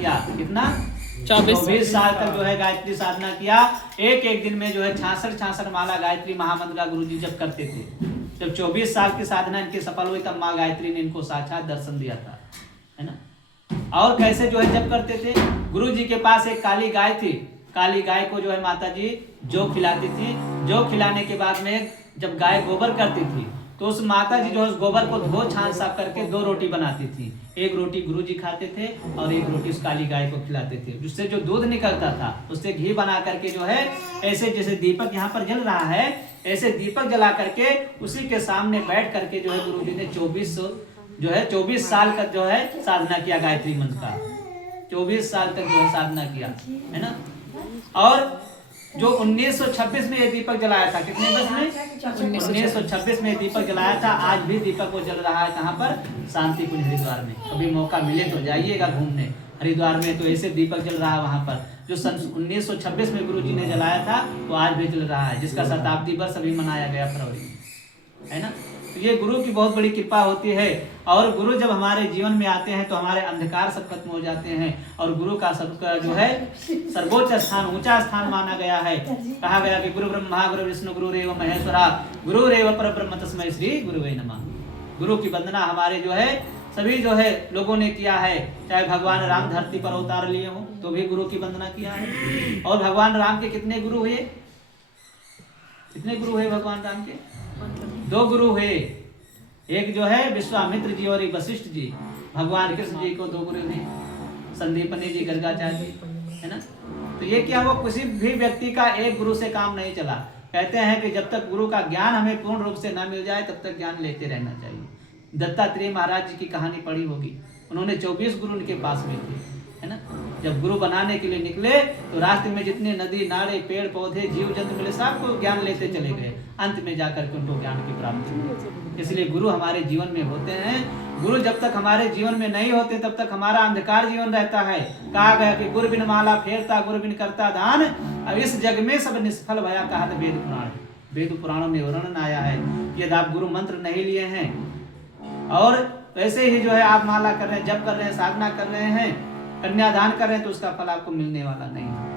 किया। कितना? 24 साल तक जो है गायत्री साधना किया। एक एक दिन में जो है 66 माला गायत्री महामंत्र का गुरु जी जब करते थे। जब 24 साल की साधना इनकी सफल हुई तब माँ गायत्री ने इनको साक्षात दर्शन दिया था, है ना। और कैसे जो है जब करते थे, गुरु जी के पास एक काली गाय थी। काली गाय को जो है माता जी जौ खिलाती थी। जौ खिलाने के बाद में जब गाय गोबर करती थी तो उस माता जी जो उस गोबर को धो छान साफ करके 2 रोटी बनाती थी। एक रोटी गुरु जी खाते थे और एक रोटी उस काली गाय को खिलाते थे। जिससे जो दूध निकलता था उससे घी बना करके जो है ऐसे जैसे दीपक यहाँ पर जल रहा है ऐसे दीपक जला करके उसी के सामने बैठ करके जो है गुरु जी ने 24 साल का जो है साधना किया गायत्री मंत्र का। 24 साल तक जो है साधना किया, है ना। और जो 1926 में ये दीपक जलाया था, कितने वर्ष में? 1926 में दीपक जलाया था। आज भी दीपक वो जल रहा है। कहाँ पर? शांति कुंज हरिद्वार में। कभी मौका मिले तो जाइएगा घूमने हरिद्वार में, तो ऐसे दीपक जल रहा है वहां पर। जो सन 1926 में गुरु जी ने जलाया था वो आज भी जल रहा है, जिसका शताब्दी वर्ष अभी मनाया गया फरवरी में, है ना। तो ये गुरु की बहुत बड़ी कृपा होती है। और गुरु जब हमारे जीवन में आते हैं तो हमारे अंधकार सब खत्म हो जाते हैं। और गुरु का सबका जो है सर्वोच्च स्थान, ऊंचा स्थान माना गया है। कहा गया कि गुरु ब्रह्मा गुरु विष्णु गुरुरेव महेश्वरा गुरुरेव परब्रह्म तस्मै श्री गुरुवे नमः। गुरु की वंदना हमारे जो है सभी जो है लोगों ने किया है। चाहे भगवान राम धरती पर अवतार लिए हो तो भी गुरु की वंदना किया है। और भगवान राम के कितने गुरु हुए? कितने गुरु हुए भगवान राम के? 2 गुरु हुए। एक जो है विश्वामित्र जी और एक वशिष्ठ जी। भगवान कृष्ण जी को 2 गुरु थे, संदीपनी जी, गर्गाचार्य जी, है ना। तो ये क्या हुआ, किसी भी व्यक्ति का एक गुरु से काम नहीं चला। कहते हैं कि जब तक गुरु का ज्ञान हमें पूर्ण रूप से न मिल जाए तब तक ज्ञान लेते रहना चाहिए। दत्तात्रेय महाराज जी की कहानी पढ़ी होगी। उन्होंने 24 गुरु उनके पास में थे, है ना। जब गुरु बनाने के लिए निकले तो रास्ते में जितने नदी नाले पेड़ पौधे जीव जंतु मिले सबको ज्ञान लेते चले गए। अंत में जाकर के उनको ज्ञान की प्राप्ति हुई। इसलिए गुरु हमारे जीवन में होते हैं। गुरु जब तक हमारे जीवन में नहीं होते तब तक हमारा अंधकार जीवन रहता है। कहा गया कि गुरु बिन माला फेरता गुरु बिन करता दान, अब इस जग में सब निष्फल भया कहत वेद पुराण। वेद पुराणों में वर्णन आया है कि यदि आप गुरु मंत्र नहीं लिए हैं और वैसे ही जो है आप माला कर रहे हैं, जप कर रहे हैं, साधना कर रहे हैं, कन्यादान कर रहे हैं तो उसका फल आपको मिलने वाला नहीं है।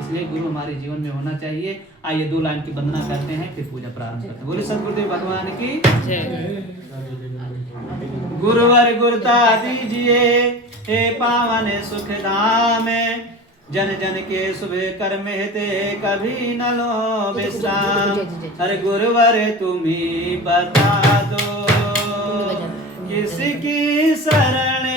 इसलिए गुरु हमारे जीवन में होना चाहिए। आइए 2 लाइन की वंदना करते हैं फिर पूजा प्रारंभ करते हैं। बोले सदगुरुदेव भगवान की जय। गुरुवर गुरुता दीजिए हे पावन सुख धाम, जन जन के शुभ कर्म हेते कभी न लो विश्राम। हर गुरुवर तुम्ही बता दो किसकी शरण